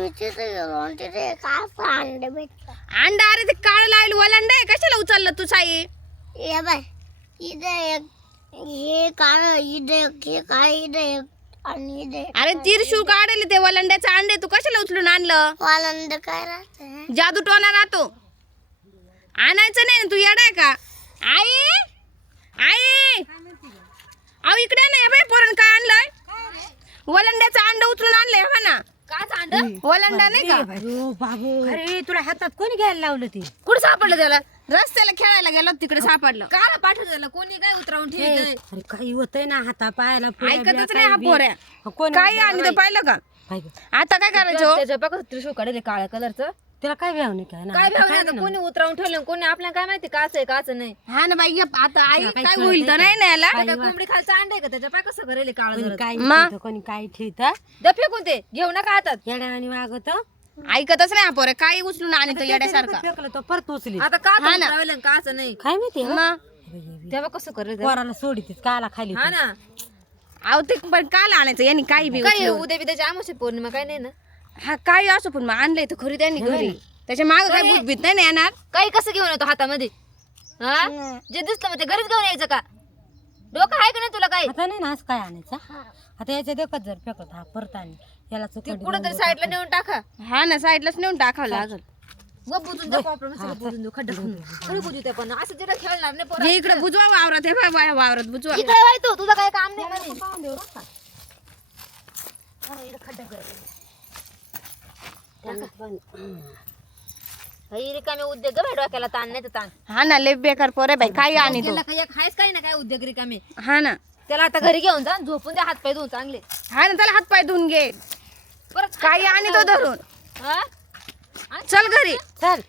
मी तिथे गेलो आणि तिथे काय अंडे भेटतात. अंडा अरे ते काळ लावलं वलंड आहे कशाला उचललं तू साई? ये बाय इथे एक हे काळ इथे एक हे काय इथे एक आणि इथे एक. अरे तिरशूळ काढले ते वलंड्याचं अंडे तू कशाला उचलून आणलं? वालंद काय राहते जादू टोना राहतो आणायचं नाही ना तू येडाय का? आई आई अहो इकडे नाही बाई पोरण काय आणलंय? वलंड्याचं अंड उचलून आणलंय हा ना. काय अंड? वलंडा नाही का? ओ बाबू अरे तुला हातात कोणी घ्यायला लावलं ते? कुठे सापडलं त्याला? रस्त्याला खेळायला गेलो तिकडे सापडलं. काला पाठवलं त्याला कोणी काय उतरावून ठेवलंय? अरे काही होतंय ना हाता पायाला पुऱ्या ऐकतच बिया, नाही हा काही पोऱ्या. बी. कोणी काय आणि ते पाहिलं का? काय गं? आता काय करायचं? त्याच्या बघा त्रिशूळ काढले काळ्या कलरचं. त्याला काय व्याव नाही काय ना काय आता भाव काय नाही कोणी उतरावून ठेवलं कोणी आपल्याला काय माहिती काच आहे काच नाही. हा ना बाई आता आई काही काय कळत होईल तर नाही ना याला. काय कोंबडी खालचं अंड आहे का त्याच्या पाय कसं करेल काळ कोणी काय मग? ठेवतं, कोणी काय ठेवतं द फेकून ते घेऊ नका हातात. येड्यावानी वागत ऐकतच नाही हा पोऱ्या काय उचलून आणतो येड्यासारखा. फेकलं तो परत उचली आता काच उतरावेल आणि काच नाही काय माहिती हो? मग तेव्हा कसं करेल ते? पोराला सोडीत काला खाली हा ना अहो ते पण काल आणायचं यांनी काही बी काय उचलून. उद्या बिद्याची आमोशी पौर्णिमा काय नाही ना. हा काही असो पण मग आणलंय तर खरी त्यांनी घरी त्याच्या माग काय भूतभीत नाही ना येणार. काही कसं घेऊन येतो हातामध्ये हा जे दिसलं मग ते घरीच घेऊन यायचं का? डोकं आहे का नाही तुला काही? आता नाही ना आज काय आणायचा आता याच्या देखत जर फेकत हा परत आणि याला ते चुकट कुठं तरी साईडला नेऊन टाका. हा ना साईडलाच नेऊन टाकावं लागल. व बुजून द्या कॉपरं सगळं बुजून देऊ खड्डा खणून. कोणी बुजू ते पण असं जिला खेळणार नाही पोरं. हे इकडे बुजवा वावरात हे बाय वावरात बुजवा. इकडे वळ तू तुझं काय काम नाही म्हणे. बाई रिकामे उद्योग ग बाई डोक्याला ताण नाही तर ताण. हा ना लय बेकार पोरे बाई काही आणि तो. त्याला काही एक हायच काही ना काय उद्योग रिकामे. हा ना त्याला आता घरी घेऊन जा झोपून द्या हात पाय धुवून चांगले. हा ना त्याला हात पाय धुवून घे परत काही आणि तो धरून हा? चल घरी. चल